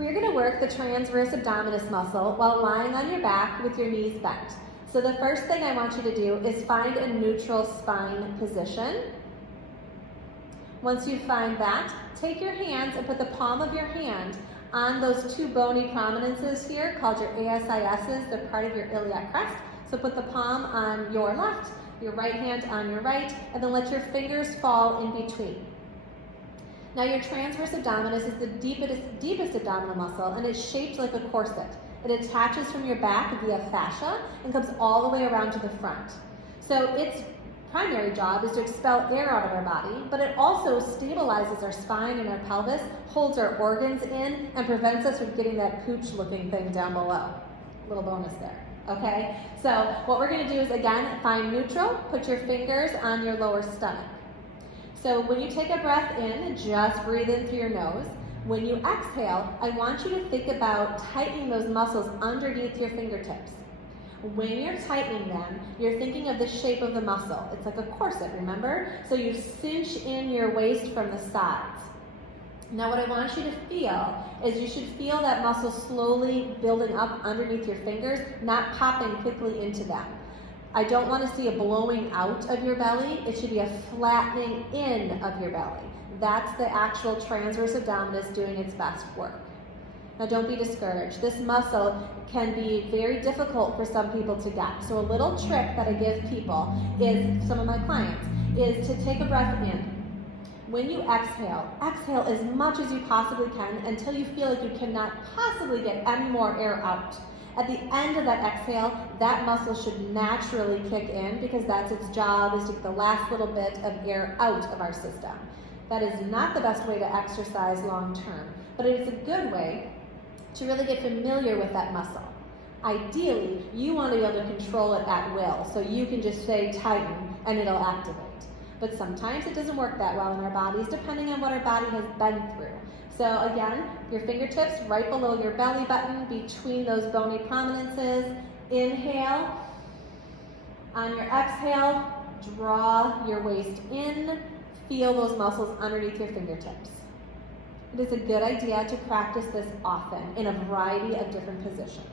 We're going to work the transverse abdominis muscle while lying on your back with your knees bent. So the first thing I want you to do is find a neutral spine position. Once you find that, take your hands and put the palm of your hand on those two bony prominences here called your ASISs. They're part of your iliac crest. So put the palm on your left, your right hand on your right, and then let your fingers fall in between. Now your transverse abdominis is the deepest abdominal muscle, and it's shaped like a corset. It attaches from your back via fascia and comes all the way around to the front. So its primary job is to expel air out of our body, but it also stabilizes our spine and our pelvis, holds our organs in, and prevents us from getting that pooch-looking thing down below. Little bonus there, okay? So what we're gonna do is, again, find neutral, put your fingers on your lower stomach. So when you take a breath in, just breathe in through your nose. When you exhale, I want you to think about tightening those muscles underneath your fingertips. When you're tightening them, you're thinking of the shape of the muscle. It's like a corset, remember? So you cinch in your waist from the sides. Now what I want you to feel is you should feel that muscle slowly building up underneath your fingers, not popping quickly into them. I don't want to see a blowing out of your belly. It should be a flattening in of your belly. That's the actual transverse abdominis doing its best work. Now don't be discouraged. This muscle can be very difficult for some people to get. So a little trick that I give people is, some of my clients, is to take a breath in. When you exhale as much as you possibly can until you feel like you cannot possibly get any more air out. At the end of that exhale, that muscle should naturally kick in because that's its job, is to get the last little bit of air out of our system. That is not the best way to exercise long term, but it is a good way to really get familiar with that muscle. Ideally, you want to be able to control it at will, so you can just say tighten and it'll activate. But sometimes it doesn't work that well in our bodies, depending on what our body has been through. So again, your fingertips right below your belly button, between those bony prominences. Inhale. On your exhale, draw your waist in. Feel those muscles underneath your fingertips. It is a good idea to practice this often in a variety of different positions.